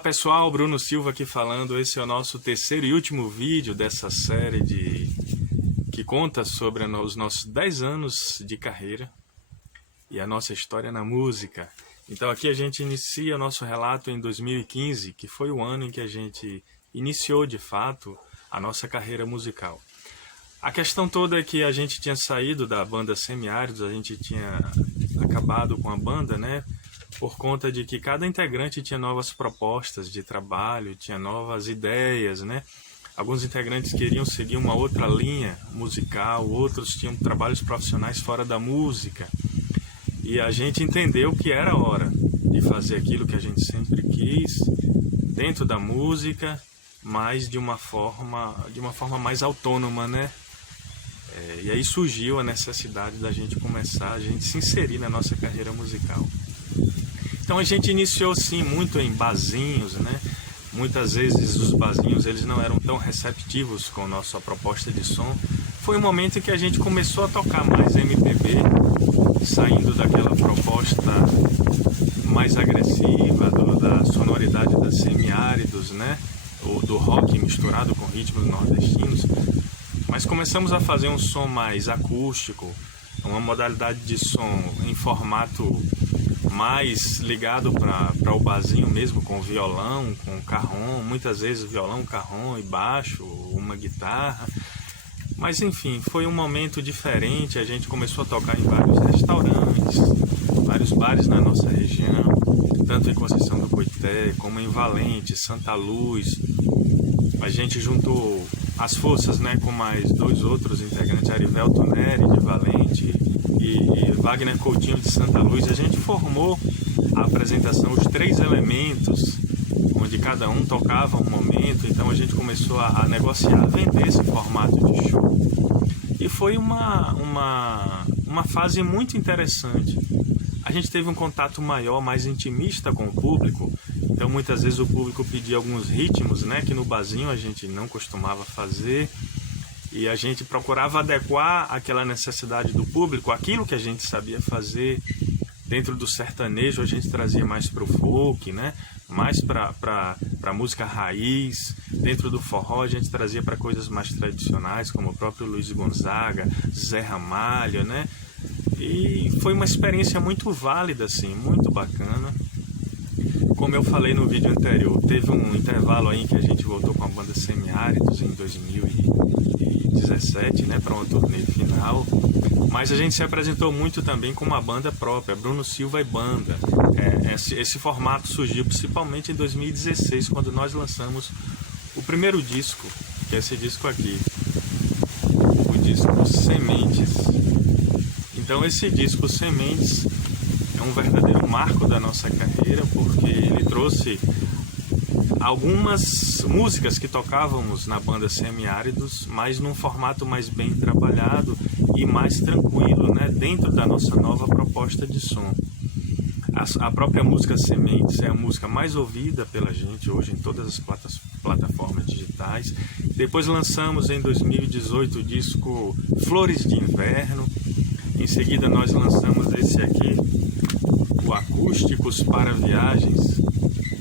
Olá pessoal, Bruno Silva aqui falando. Esse é o nosso terceiro e último vídeo dessa série que conta sobre os nossos 10 anos de carreira e a nossa história na música. Então aqui a gente inicia o nosso relato em 2015, que foi o ano em que a gente iniciou de fato a nossa carreira musical. A questão toda é que a gente tinha saído da banda Semiáridos, a gente tinha acabado com a banda, né? Por conta de que cada integrante tinha novas propostas de trabalho, tinha novas ideias, né? Alguns integrantes queriam seguir uma outra linha musical, outros tinham trabalhos profissionais fora da música. E a gente entendeu que era hora de fazer aquilo que a gente sempre quis, dentro da música, mas de uma forma mais autônoma, né? E aí surgiu a necessidade da gente começar, a gente se inserir na nossa carreira musical. Então a gente iniciou sim muito em barzinhos, né? Muitas vezes os barzinhos eles não eram tão receptivos com a nossa proposta de som. Foi um momento em que a gente começou a tocar mais MPB, saindo daquela proposta mais agressiva, da sonoridade das Semiáridos, né? Ou do rock misturado com ritmos nordestinos. Mas começamos a fazer um som mais acústico, uma modalidade de som em formato mais ligado para o barzinho mesmo, com violão, com carrom, muitas vezes violão, carrom e baixo, uma guitarra. Mas enfim, foi um momento diferente, a gente começou a tocar em vários restaurantes, vários bares na nossa região, tanto em Conceição do Coité, como em Valente, Santa Luz. A gente juntou as forças, né, com mais dois outros integrantes, Arivelto Neri de Valente e Wagner Coutinho de Santa Luz. A gente formou a apresentação Os Três Elementos, onde cada um tocava um momento. Então a gente começou a negociar, a vender esse formato de show. E foi uma fase muito interessante. A gente teve um contato maior, mais intimista com o público. Então muitas vezes o público pedia alguns ritmos, né, que no barzinho a gente não costumava fazer. E a gente procurava adequar aquela necessidade do público, aquilo que a gente sabia fazer. Dentro do sertanejo a gente trazia mais para o folk, né? Mais para a música raiz. Dentro do forró a gente trazia para coisas mais tradicionais, como o próprio Luiz Gonzaga, Zé Ramalho, né? E foi uma experiência muito válida, assim, muito bacana. Como eu falei no vídeo anterior, teve um intervalo aí em que a gente voltou com a banda Semiáridos em 2017, né, para uma turnê final. Mas a gente se apresentou muito também com uma banda própria, Bruno Silva e Banda. Esse formato surgiu principalmente em 2016, quando nós lançamos o primeiro disco, que é esse disco aqui, o disco Sementes. Então esse disco Sementes é um verdadeiro marco da nossa carreira, porque ele trouxe algumas músicas que tocávamos na banda Semiáridos, mas num formato mais bem trabalhado e mais tranquilo, né, dentro da nossa nova proposta de som. A própria música Sementes é a música mais ouvida pela gente hoje em todas as plataformas digitais. Depois lançamos em 2018 o disco Flores de Inverno. Em seguida nós lançamos esse aqui, o Acústicos para Viagens.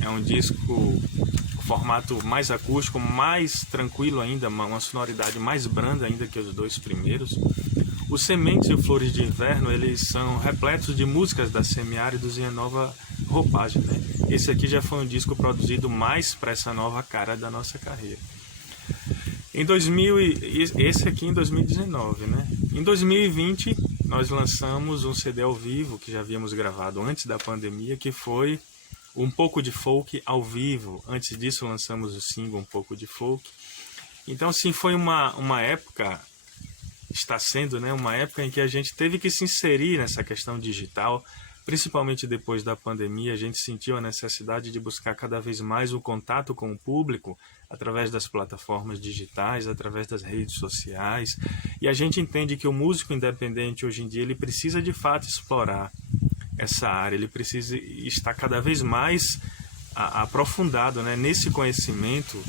É um disco formato mais acústico, mais tranquilo ainda, uma sonoridade mais branda ainda que os dois primeiros. Os Sementes e o Flores de Inverno, eles são repletos de músicas da Semiáridos em nova roupagem, né? Esse aqui já foi um disco produzido mais para essa nova cara da nossa carreira. Esse aqui em 2019, né? Em 2020 nós lançamos um CD ao vivo que já havíamos gravado antes da pandemia, que foi Um Pouco de Folk ao vivo. Antes disso lançamos o single Um Pouco de Folk. Então sim, foi uma época, está sendo, né, uma época em que a gente teve que se inserir nessa questão digital. Principalmente depois da pandemia, a gente sentiu a necessidade de buscar cada vez mais o contato com o público através das plataformas digitais, através das redes sociais. E a gente entende que o músico independente hoje em dia ele precisa de fato explorar essa área, ele precisa estar cada vez mais aprofundado, né, nesse conhecimento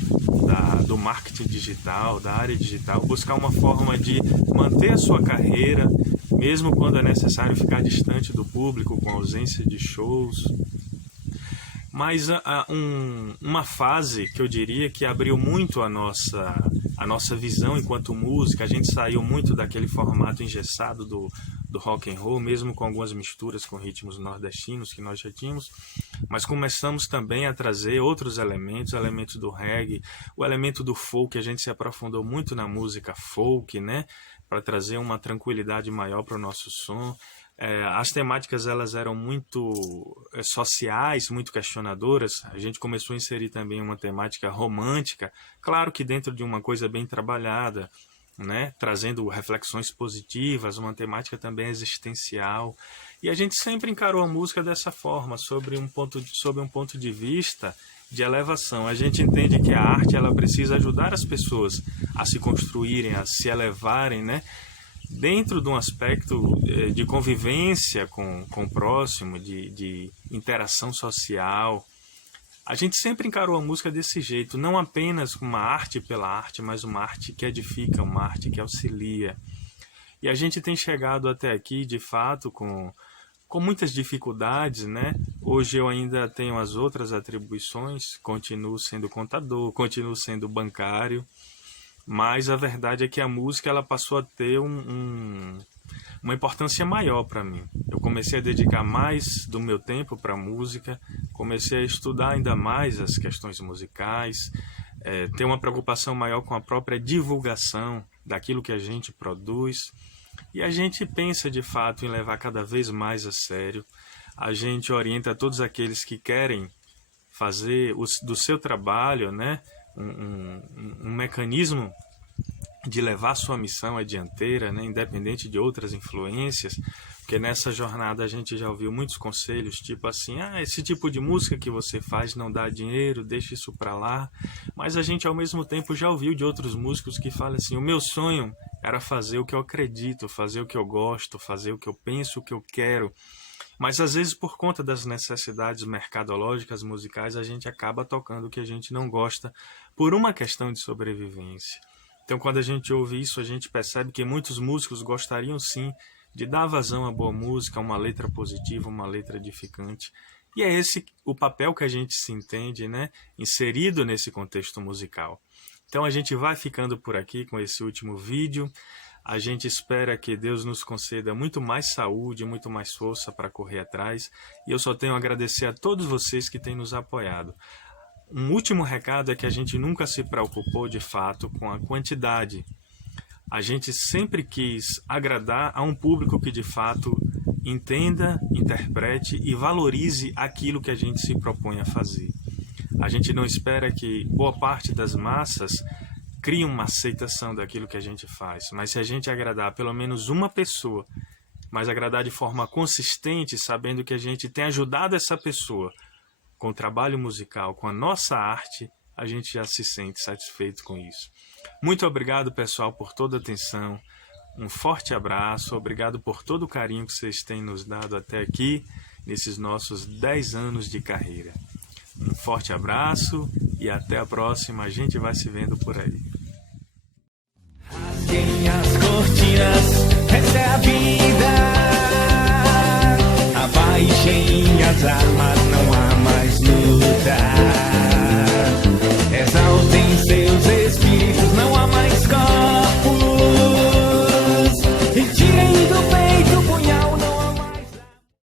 do marketing digital, da área digital, buscar uma forma de manter a sua carreira, mesmo quando é necessário ficar distante do público, com ausência de shows. mas uma fase que eu diria que abriu muito a nossa visão enquanto música. A gente saiu muito daquele formato engessado do rock and roll, mesmo com algumas misturas com ritmos nordestinos que nós já tínhamos, mas começamos também a trazer outros elementos do reggae, o elemento do folk. A gente se aprofundou muito na música folk, né, para trazer uma tranquilidade maior para o nosso som. As temáticas elas eram muito sociais, muito questionadoras. A gente começou a inserir também uma temática romântica, claro que dentro de uma coisa bem trabalhada, né? Trazendo reflexões positivas, uma temática também existencial. E a gente sempre encarou a música dessa forma, sob um ponto de vista de elevação. A gente entende que a arte ela precisa ajudar as pessoas a se construírem, a se elevarem, né? Dentro de um aspecto de convivência com o próximo, de interação social. A gente sempre encarou a música desse jeito, não apenas uma arte pela arte, mas uma arte que edifica, uma arte que auxilia. E a gente tem chegado até aqui, de fato, com muitas dificuldades, né? Hoje eu ainda tenho as outras atribuições, continuo sendo contador, continuo sendo bancário, mas a verdade é que a música ela passou a ter uma importância maior para mim. Eu comecei a dedicar mais do meu tempo para a música, comecei a estudar ainda mais as questões musicais, ter uma preocupação maior com a própria divulgação daquilo que a gente produz. E a gente pensa de fato em levar cada vez mais a sério. A gente orienta todos aqueles que querem fazer do seu trabalho, né, um mecanismo de levar sua missão à dianteira, né, independente de outras influências, porque nessa jornada a gente já ouviu muitos conselhos, tipo assim, esse tipo de música que você faz não dá dinheiro, deixa isso pra lá, mas a gente ao mesmo tempo já ouviu de outros músicos que falam assim, o meu sonho era fazer o que eu acredito, fazer o que eu gosto, fazer o que eu penso, o que eu quero, mas às vezes por conta das necessidades mercadológicas musicais a gente acaba tocando o que a gente não gosta por uma questão de sobrevivência. Então, quando a gente ouve isso, a gente percebe que muitos músicos gostariam sim de dar vazão à boa música, uma letra positiva, uma letra edificante. E é esse o papel que a gente se entende, né, inserido nesse contexto musical. Então, a gente vai ficando por aqui com esse último vídeo. A gente espera que Deus nos conceda muito mais saúde, muito mais força para correr atrás. E eu só tenho a agradecer a todos vocês que têm nos apoiado. Um último recado é que a gente nunca se preocupou de fato com a quantidade. A gente sempre quis agradar a um público que de fato entenda, interprete e valorize aquilo que a gente se propõe a fazer. A gente não espera que boa parte das massas crie uma aceitação daquilo que a gente faz, mas se a gente agradar pelo menos uma pessoa, mas agradar de forma consistente, sabendo que a gente tem ajudado essa pessoa com o trabalho musical, com a nossa arte, a gente já se sente satisfeito com isso. Muito obrigado, pessoal, por toda a atenção. Um forte abraço, obrigado por todo o carinho que vocês têm nos dado até aqui, nesses nossos 10 anos de carreira. Um forte abraço e até a próxima, a gente vai se vendo por aí. Rasguem as cortinas, essa é a vida. Abaixem as armas.